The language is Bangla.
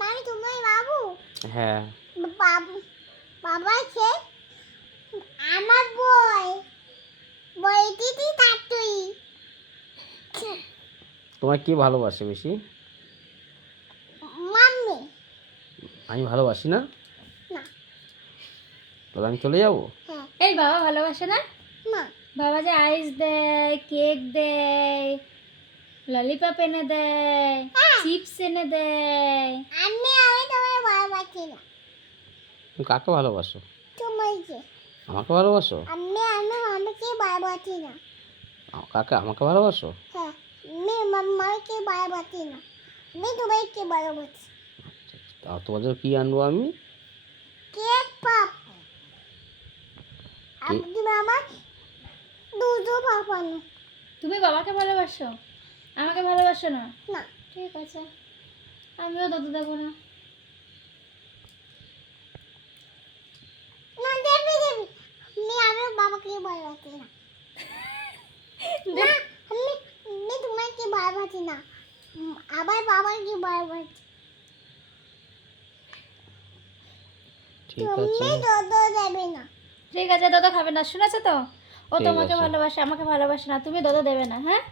মানে তোমার বাবু? হ্যাঁ। বাবা কে আমার বই দিদি তাতুই। তোমার কি ভালোবাসে বেশি? মাম্মি। আমি ভালোবাসি না? না। তাহলে আমি চলে যাবো? হ্যাঁ। এই বাবা ভালোবাসে না? না। বাবা যে আইস দেয়, কেক দেয়, ললিপপ এনে দেয়, চিপস এনে দেয়। আমি তোমার ভালোবাসি না। তুমি কাকে ভালোবাসো? তোমাকে। আমাকে ভালোবাসো? আমি মামাকে ভালোবাসি না। কাকে? আমাকে ভালোবাসো? হ্যাঁ। আমি মামাকে ভালোবাসি না। আমি তোমাকে ভালোবাসি। তোমার জন্য কি আনবো আমি? কেক পাপ। আপনি মামা দুধ পাপানো। তুমি বাবাকে ভালোবাসো, আমাকে ভালোবাসো না? না। ঠিক আছে, আমিও দুধ দেবো না। না দেবি দেবি। আমি বাবাকে ভালোবাসি না। না আমি তোমাকে ভালোবাসি না। আবার বাবাকে ভালোবাসি। ঠিক তুমি আছে। দুধ দেবে না। ঠিক আছে, দুধ খাবে না, শুনেছো তো? ও ঠিক তোমাকে আছে। ভালোবাসে, আমাকে ভালোবাসে না, তুমি দুধ দেবে না, হ্যাঁ?